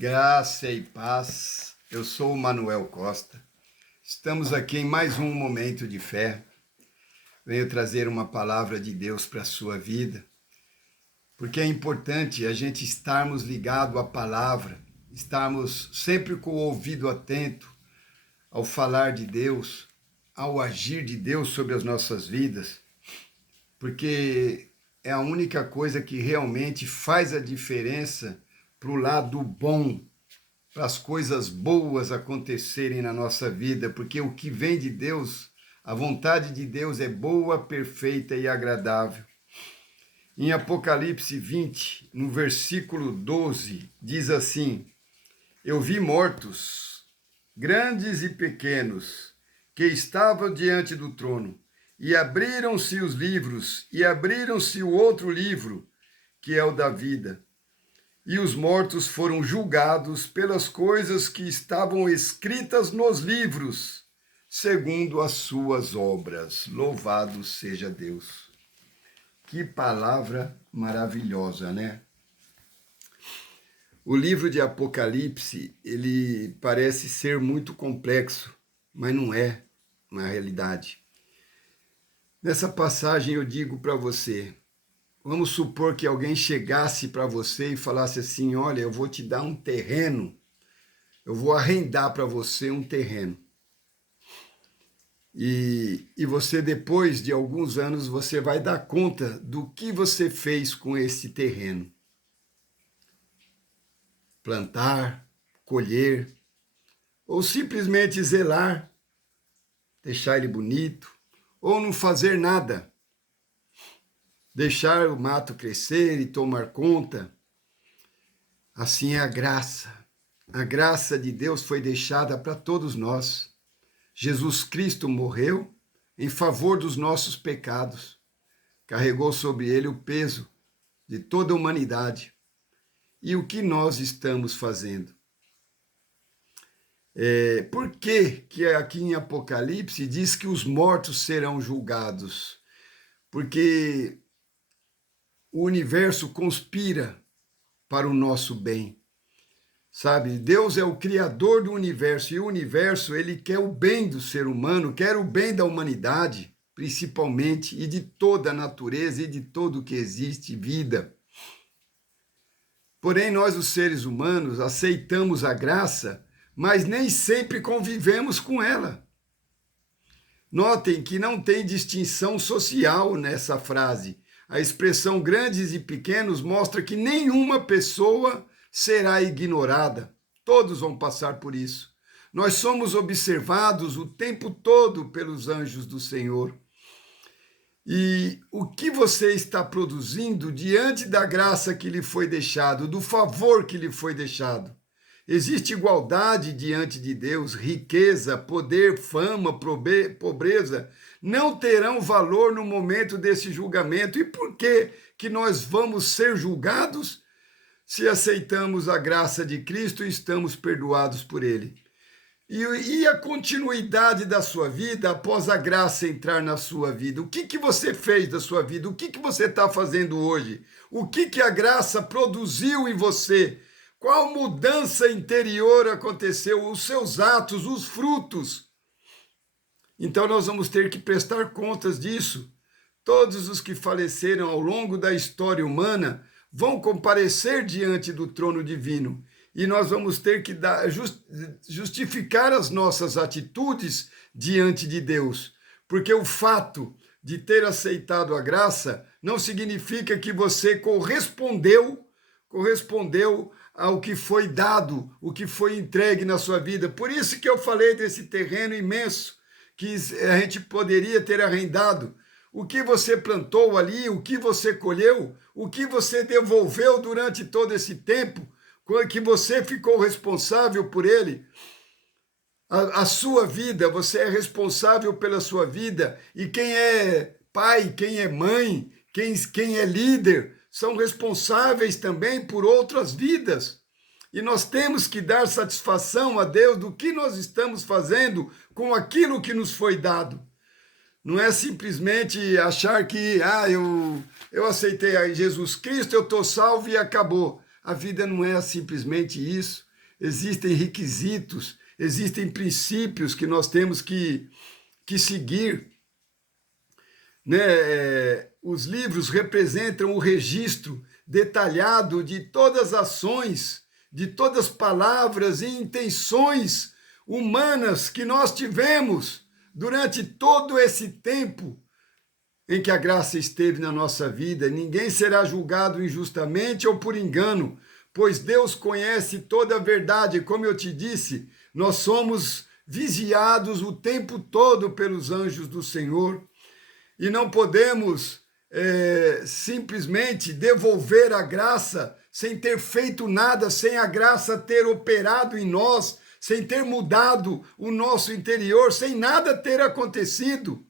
Graça e paz, eu sou o Manuel Costa. Estamos aqui em mais um momento de fé. Venho trazer uma palavra de Deus para a sua vida, porque é importante a gente estarmos ligados à palavra, estarmos sempre com o ouvido atento ao falar de Deus, ao agir de Deus sobre as nossas vidas, porque é a única coisa que realmente faz a diferença para o lado bom, para as coisas boas acontecerem na nossa vida, porque o que vem de Deus, a vontade de Deus é boa, perfeita e agradável. Em Apocalipse 20, no versículo 12, diz assim: Eu vi mortos, grandes e pequenos, que estavam diante do trono, e abriram-se os livros, e abriram-se o outro livro, que é o da vida. E os mortos foram julgados pelas coisas que estavam escritas nos livros, segundo as suas obras. Louvado seja Deus. Que palavra maravilhosa, né? O livro de Apocalipse, ele parece ser muito complexo, mas não é, na realidade. Nessa passagem eu digo para você, vamos supor que alguém chegasse para você e falasse assim: olha, eu vou te dar um terreno, eu vou arrendar para você um terreno. E você, depois de alguns anos, você vai dar conta do que você fez com esse terreno. Plantar, colher, ou simplesmente zelar, deixar ele bonito, ou não fazer nada. Deixar o mato crescer e tomar conta. Assim é a graça. A graça de Deus foi deixada para todos nós. Jesus Cristo morreu em favor dos nossos pecados. Carregou sobre ele o peso de toda a humanidade. E o que nós estamos fazendo? Por que aqui em Apocalipse diz que os mortos serão julgados? Porque o universo conspira para o nosso bem, sabe? Deus é o criador do universo, e o universo, ele quer o bem do ser humano, quer o bem da humanidade, principalmente, e de toda a natureza e de todo o que existe, vida. Porém, nós, os seres humanos, aceitamos a graça, mas nem sempre convivemos com ela. Notem que não tem distinção social nessa frase. A expressão grandes e pequenos mostra que nenhuma pessoa será ignorada. Todos vão passar por isso. Nós somos observados o tempo todo pelos anjos do Senhor. E o que você está produzindo diante da graça que lhe foi deixado, do favor que lhe foi deixado? Existe igualdade diante de Deus, riqueza, poder, fama, pobreza, não terão valor no momento desse julgamento. E por que nós vamos ser julgados? Se aceitamos a graça de Cristo e estamos perdoados por Ele. E a continuidade da sua vida após a graça entrar na sua vida? O que você fez da sua vida? O que você está fazendo hoje? O que a graça produziu em você? Qual mudança interior aconteceu? Os seus atos, os frutos. Então nós vamos ter que prestar contas disso. Todos os que faleceram ao longo da história humana vão comparecer diante do trono divino. E nós vamos ter que justificar as nossas atitudes diante de Deus. Porque o fato de ter aceitado a graça não significa que você correspondeu ao que foi dado, o que foi entregue na sua vida. Por isso que eu falei desse terreno imenso que a gente poderia ter arrendado. O que você plantou ali, o que você colheu, o que você devolveu durante todo esse tempo, que você ficou responsável por ele. A sua vida, você é responsável pela sua vida. E quem é pai, quem é mãe, quem é líder, são responsáveis também por outras vidas. E nós temos que dar satisfação a Deus do que nós estamos fazendo com aquilo que nos foi dado. Não é simplesmente achar que eu aceitei a Jesus Cristo, eu estou salvo e acabou. A vida não é simplesmente isso. existem requisitos, existem princípios que nós temos que seguir. Né? Os livros representam o registro detalhado de todas as ações, de todas as palavras e intenções humanas que nós tivemos durante todo esse tempo em que a graça esteve na nossa vida. Ninguém será julgado injustamente ou por engano, pois Deus conhece toda a verdade. Como eu te disse, nós somos vigiados o tempo todo pelos anjos do Senhor e não podemos simplesmente devolver a graça sem ter feito nada, sem a graça ter operado em nós, sem ter mudado o nosso interior, sem nada ter acontecido.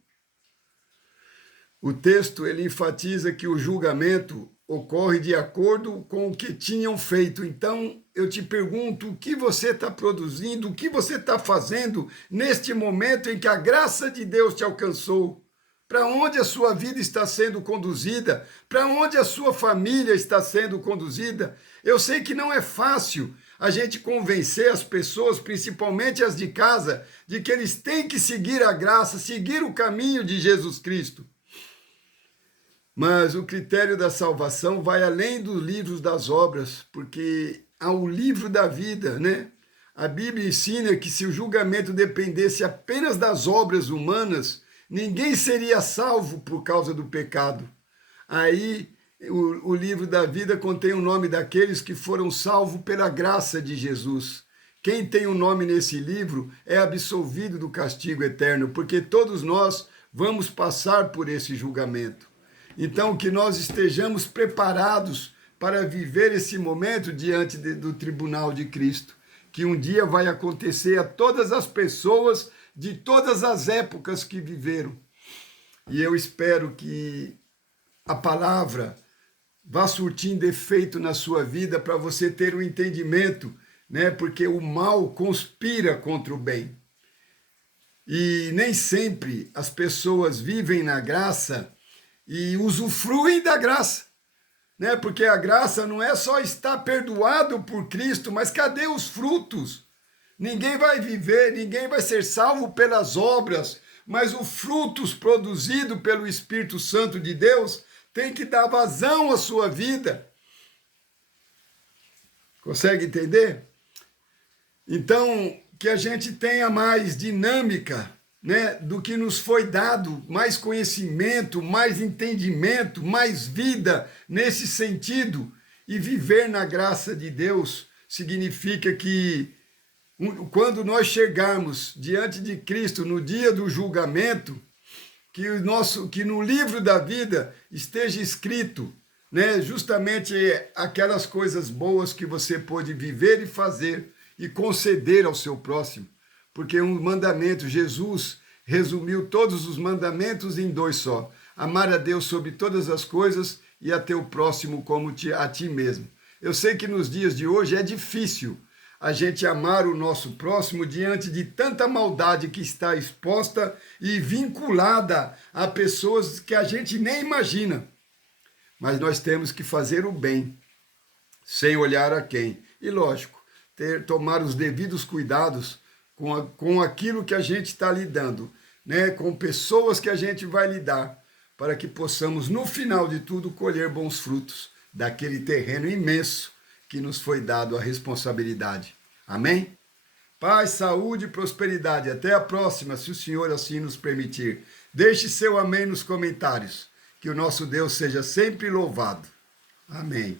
O texto ele enfatiza que o julgamento ocorre de acordo com o que tinham feito. Então, eu te pergunto, o que você está produzindo, o que você está fazendo neste momento em que a graça de Deus te alcançou? Para onde a sua vida está sendo conduzida? Para onde a sua família está sendo conduzida? Eu sei que não é fácil a gente convencer as pessoas, principalmente as de casa, de que eles têm que seguir a graça, seguir o caminho de Jesus Cristo. Mas o critério da salvação vai além dos livros das obras, porque há o livro da vida, né? A Bíblia ensina que se o julgamento dependesse apenas das obras humanas, ninguém seria salvo por causa do pecado. Aí o livro da vida contém o nome daqueles que foram salvos pela graça de Jesus. Quem tem o nome nesse livro é absolvido do castigo eterno, porque todos nós vamos passar por esse julgamento. Então, que nós estejamos preparados para viver esse momento diante do tribunal de Cristo, que um dia vai acontecer a todas as pessoas de todas as épocas que viveram. E eu espero que a palavra vá surtindo efeito na sua vida para você ter um entendimento, né? Porque o mal conspira contra o bem. E nem sempre as pessoas vivem na graça e usufruem da graça, né? Porque a graça não é só estar perdoado por Cristo, mas cadê os frutos? Ninguém vai viver, ninguém vai ser salvo pelas obras, mas os frutos produzidos pelo Espírito Santo de Deus tem que dar vazão à sua vida. Consegue entender? Então, que a gente tenha mais dinâmica, né, do que nos foi dado, mais conhecimento, mais entendimento, mais vida nesse sentido. E viver na graça de Deus significa que quando nós chegarmos diante de Cristo no dia do julgamento, que no livro da vida esteja escrito, né, justamente aquelas coisas boas que você pôde viver e fazer e conceder ao seu próximo. Porque um mandamento, Jesus resumiu todos os mandamentos em 2 só. Amar a Deus sobre todas as coisas e a teu próximo como a ti mesmo. Eu sei que nos dias de hoje é difícil a gente amar o nosso próximo diante de tanta maldade que está exposta e vinculada a pessoas que a gente nem imagina. Mas nós temos que fazer o bem, sem olhar a quem. E lógico, tomar os devidos cuidados com aquilo que a gente está lidando, né? Com pessoas que a gente vai lidar, para que possamos, no final de tudo, colher bons frutos daquele terreno imenso que nos foi dado a responsabilidade. Amém? Paz, saúde e prosperidade. Até a próxima, se o Senhor assim nos permitir. Deixe seu amém nos comentários. Que o nosso Deus seja sempre louvado. Amém.